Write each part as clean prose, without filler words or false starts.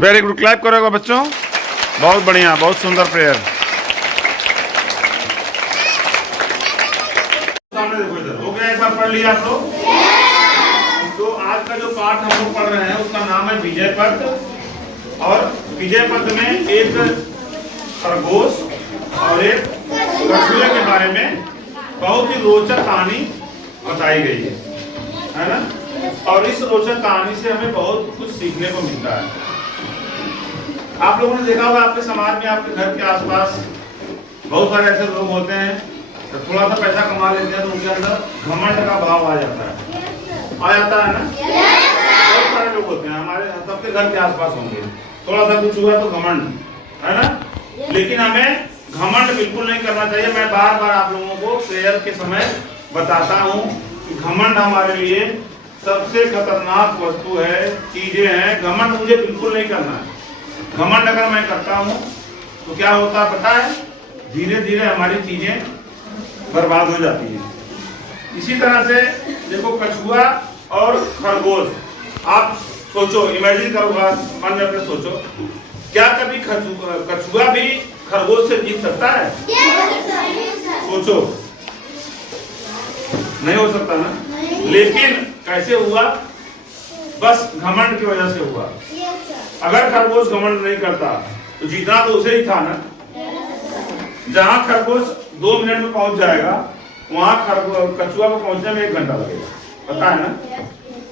Very good, clap करोगे बच्चों, बहुत बढ़िया, बहुत सुंदर प्रेयर। सामने देखो इधर, हो गया, एक बार पढ़ लिया आप लोग। तो आज का जो पाठ हम लोग पढ़ रहे हैं उसका नाम है विजय पद। और विजय पद में एक खरगोश और एक कछुए के बारे में बहुत ही रोचक कहानी बताई गई है ना। और इस रोचक कहानी से हमें बहुत कुछ सीखने को मिलता है। आप लोगों ने देखा होगा आपके समाज में, आपके घर के आसपास बहुत सारे ऐसे लोग होते हैं, तो थोड़ा सा पैसा कमा लेते हैं तो उनके अंदर घमंड का भाव आ जाता है ना। बहुत सारे लोग होते हैं, हमारे सबके घर के आसपास होंगे। थोड़ा सा कुछ हुआ तो घमंड, है ना। लेकिन हमें घमंड बिल्कुल नहीं करना चाहिए। मैं बार बार आप लोगों को प्रेयर के समय बताता हूँ कि घमंड हमारे लिए सबसे खतरनाक वस्तु है, चीजें हैं। घमंड मुझे बिल्कुल नहीं करना है। घमंड अगर मैं करता हूँ तो क्या होता है पता है, धीरे धीरे हमारी चीजें बर्बाद हो जाती है। इसी तरह से देखो, कछुआ और खरगोश, आप सोचो, इमेजिन करो, मन में अपने सोचो, क्या कभी कछुआ भी खरगोश से जीत सकता है? सोचो, नहीं हो सकता ना। लेकिन कैसे हुआ? बस घमंड की वजह से हुआ। अगर खरगोश घमंड नहीं करता तो जीतना तो उसे ही था ना। जहां खरगोश 2 मिनट में पहुंच जाएगा, वहां कछुआ को पहुंचने में 1 घंटा लगेगा, पता है ना।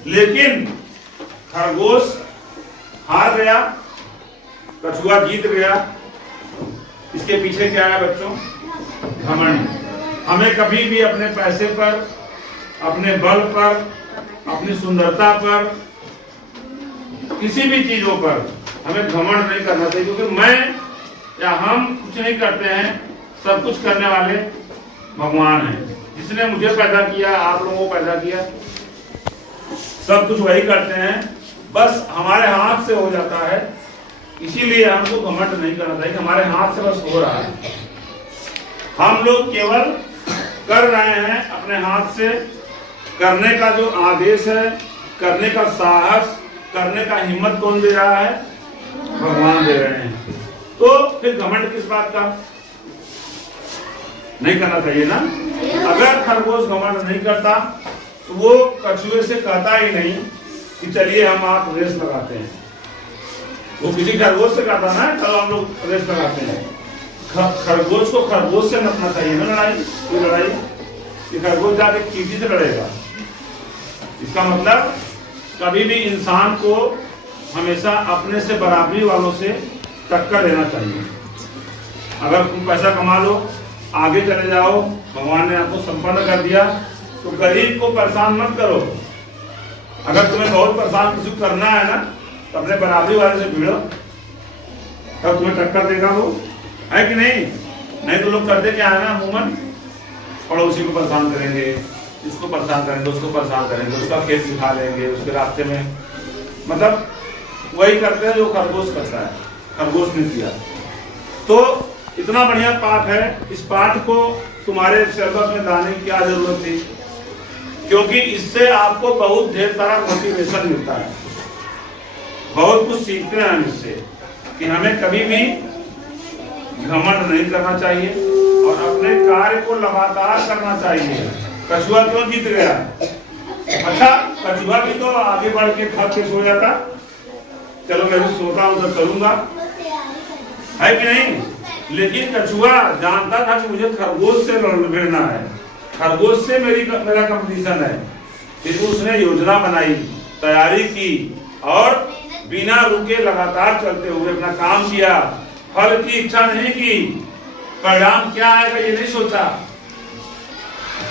लेकिन खरगोश हार गया, कछुआ जीत गया। इसके पीछे क्या है बच्चों? घमंड। हमें कभी भी अपने पैसे पर, अपने बल पर, अपनी सुंदरता पर, किसी भी चीजों पर हमें घमंड नहीं करना चाहिए। क्योंकि मैं या हम कुछ नहीं करते हैं, सब कुछ करने वाले भगवान हैं। जिसने मुझे पैदा किया, आप लोगों को पैदा किया, सब कुछ वही करते हैं, बस हमारे हाथ से हो जाता है। इसीलिए हमको घमंड नहीं करना चाहिए। हमारे हाथ से बस हो रहा है, हम लोग केवल कर रहे हैं। अपने हाथ से करने का जो आदेश है, करने का साहस, करने का हिम्मत कौन दे रहा है? भगवान दे रहे हैं। तो फिर घमंड किस बात का? नहीं करना चाहिए ना। अगर खरगोश घमंड नहीं करता तो वो कछुए से कहता ही नहीं कि चलिए हम आप रेस लगाते हैं। वो किसी खरगोश से कहता ना, चलो हम लोग रेस लगाते हैं। खरगोश को खरगोश से नपना चाहिए ना। लड़ाई कि खरगोश जाके चींटी से लड़ेगा। इसका मतलब कभी भी इंसान को हमेशा अपने से बराबरी वालों से टक्कर देना चाहिए। अगर तुम पैसा कमा लो, आगे चले जाओ, भगवान ने आपको संपन्न कर दिया, तो गरीब को परेशान मत करो। अगर तुम्हें बहुत परेशान किसी को करना है ना, तो अपने बराबरी वाले से भिड़ो, तब तुम्हें टक्कर देगा वो, है कि नहीं। नहीं तो लोग करते क्या है ना, अमूमन पड़ोसी को परेशान करेंगे, इसको परेशान करेंगे, उसको परेशान करेंगे, उसका खेत दिखा लेंगे, उसके रास्ते में, मतलब वही करते हैं जो खरगोश करता है। खरगोश ने किया। तो इतना बढ़िया पाठ है, इस पाठ को तुम्हारे सिलेबस में लाने की क्या जरूरत थी? क्योंकि इससे आपको बहुत ढेर सारा मोटिवेशन मिलता है, बहुत कुछ सीखते हैं हम इससे, कि हमें कभी भी घमंड नहीं करना चाहिए और अपने कार्य को लगातार करना चाहिए। कछुआ क्यों जीत गया? अच्छा, कछुआ भी तो आगे बढ़ के थक के सो जाता, चलो मैं भी सोता हूं तो करूंगा, है कि नहीं। लेकिन कछुआ जानता था कि मुझे खरगोश से भिड़ना है, खरगोश से मेरा कंपटीशन है। फिर उसने योजना बनाई, तैयारी की और बिना रुके लगातार चलते हुए अपना काम किया। फल की इच्छा नहीं की, परिणाम क्या आएगा ये नहीं सोचा।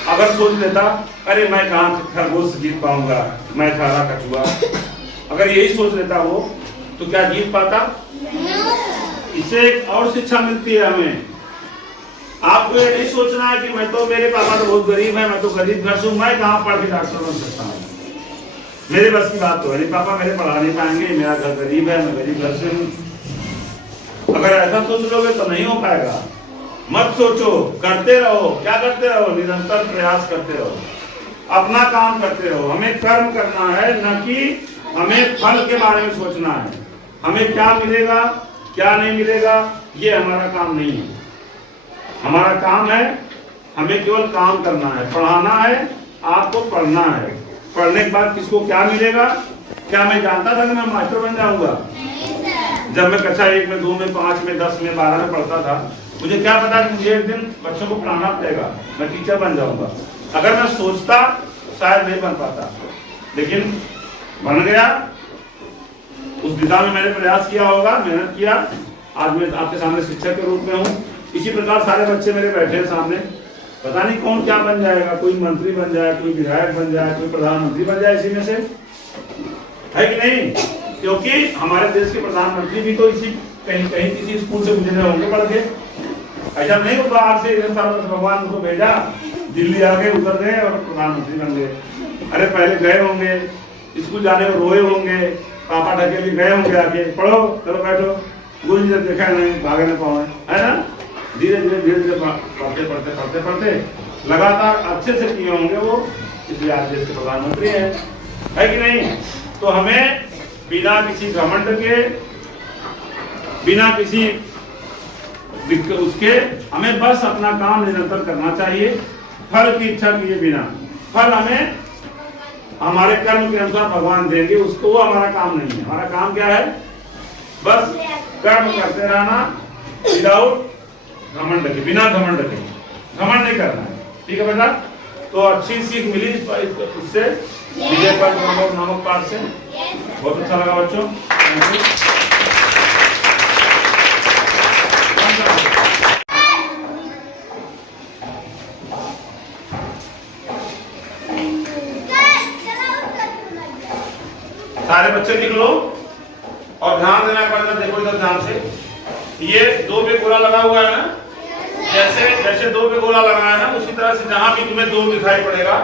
अगर सोच लेता, अरे मैं कहाँ खरगोश से जीत पाऊंगा, मैं खारा कछुआ, अगर यही सोच लेता वो, तो क्या जीत पाता? इससे एक और शिक्षा मिलती है हमें। आपको ये नहीं सोचना है कि मैं तो, मेरे पापा तो बहुत गरीब है, मैं तो गरीब घर से हूँ, मैं कहाँ पढ़ के डॉक्टर बन सकता हूँ, मेरे बस की बात तो है नहीं, पापा मेरे पढ़ा नहीं पाएंगे, मेरा घर गरीब है, मैं गरीब घर से हूँ। अगर ऐसा सोच लोगे तो नहीं हो पाएगा। मत सोचो, करते रहो। क्या करते रहो? निरंतर प्रयास करते रहो, अपना काम करते रहो। हमें कर्म करना है, न कि हमें फल के बारे में सोचना है। हमें क्या मिलेगा क्या नहीं मिलेगा ये हमारा काम नहीं है। हमारा काम है हमें केवल काम करना है, पढ़ाना है, आपको पढ़ना है। पढ़ने के बाद किसको क्या मिलेगा? क्या मैं जानता था कि मैं मास्टर बन जाऊंगा? जब मैं कक्षा 1 में 2 में 5 में 10 में 12 में पढ़ता था, मुझे क्या पता कि मुझे एक दिन बच्चों को पढ़ाना पड़ेगा, मैं टीचर बन जाऊंगा। अगर मैं सोचता शायद नहीं बन पाता, लेकिन बन गया। उस दिशा में मैंने प्रयास किया होगा, मेहनत किया। आज मैं आपके सामने शिक्षक के रूप में हूँ। इसी प्रकार सारे बच्चे मेरे बैठे हैं सामने। पता नहीं कौन क्या बन जाएगा, कोई मंत्री बन जाए, कोई विधायक बन जाए, कोई प्रधानमंत्री बन जाए, इसी में से है कि नहीं? क्योंकि हमारे देश के प्रधानमंत्री भी तो इसी कहीं कहीं किसी स्कूल से गुजरे होंगे पढ़ के। ऐसा नहीं होगा आज से भगवान उनको भेजा, दिल्ली आ गए, उतर गए और प्रधानमंत्री बन गए। अरे पहले गए होंगे, स्कूल जाने को रोए होंगे, पापा ढकेली गए होंगे, आके पढ़ो, चलो बैठो, गुरु जी ने देखा नहीं, भागे न पाए, है ना? धीरे धीरे पढ़ते लगातार अच्छे से किए होंगे वो, इसलिए आज देश के प्रधानमंत्री है कि नहीं? तो हमें बिना किसी घमंड के, बिना किसी उसके, हमें बस अपना काम निरंतर करना चाहिए, फल की इच्छा किए बिना। फल हमें हमारे कर्म के अनुसार भगवान देंगे, उसको वो हमारा काम नहीं है। हमारा काम क्या है? बस कर्म करते रहना, विदाउट घमंड के, बिना घमंड के। घमंड नहीं करना है, ठीक है बेटा? तो अच्छी सीख मिली उससे, विजय पर नामक पाठ से। बहुत अच्छा लगा बच्चों। सारे बच्चे लिख लो और ध्यान देना है। देखो इधर ध्यान से, ये 2 पे गोला लगा हुआ है ना, जैसे 2 पे गोला लगाया है ना, उसी तरह से जहां भी तुम्हें 2 दिखाई पड़ेगा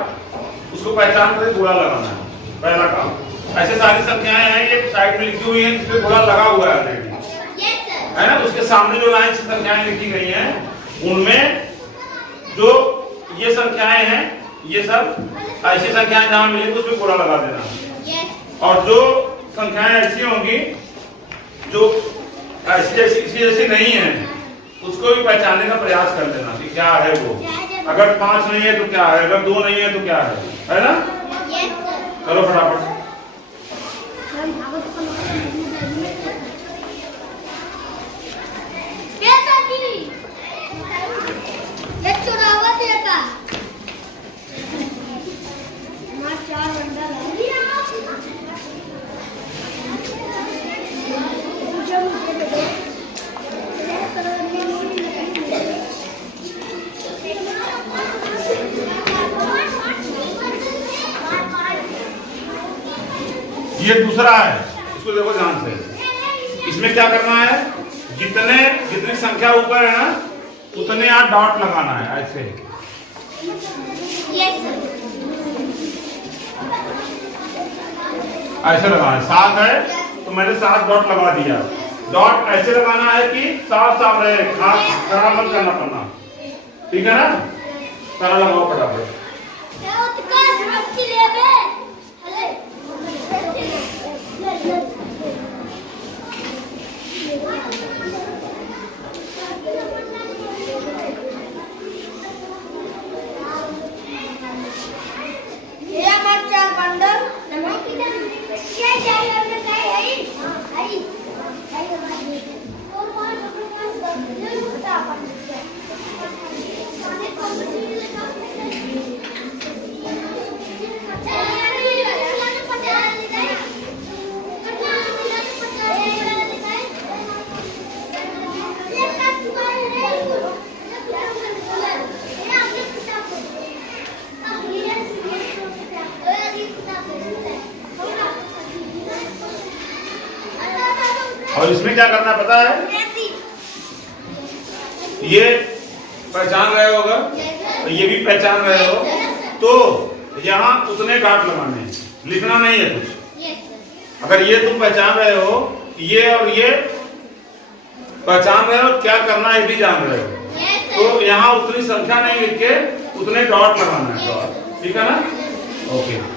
उसको पहचान कर गोला लगाना है, पहला काम। ऐसे सारी संख्याएं हैं, ये साइड में लिखी हुई हैं, जिस पे गोला लगा हुआ है ऑलरेडी, है ना? उसके सामने जो लाइन से संख्याएं लिखी गई हैं, उनमें जो ये संख्याएं हैं, ये सब ऐसी संख्याएं जहां मिलेंगी उसमें गोला लगा देना। और जो संख्याएं ऐसी होंगी जो ऐसी नहीं है, उसको भी पहचानने का प्रयास कर लेना कि क्या है वो। अगर 5 नहीं है तो क्या है, अगर 2 नहीं है तो क्या है ना? चलो फटाफट। ये दूसरा है, इसको देखो ध्यान से। इसमें क्या करना है? जितनी संख्या ऊपर है ना, उतने आप डॉट लगाना है, ऐसे। ऐसे लगाना है। 7 है तो मैंने 7 डॉट लगा दिया। डॉट ऐसे लगाना है कि साफ साफ रहे, खराब मत करना पड़ना, ठीक है ना? सारा लगाओ फटाफट। और इसमें क्या करना पता है? ये पहचान रहे होगा, ये भी पहचान रहे हो, तो यहाँ उतने डॉट लगाने हैं, लिखना नहीं है कुछ। अगर ये तुम पहचान रहे हो, ये और ये पहचान रहे हो, क्या करना है भी जान रहे हो, तो यहाँ उतनी संख्या नहीं लिख के उतने डॉट लगाना है, ठीक है ना? ओके।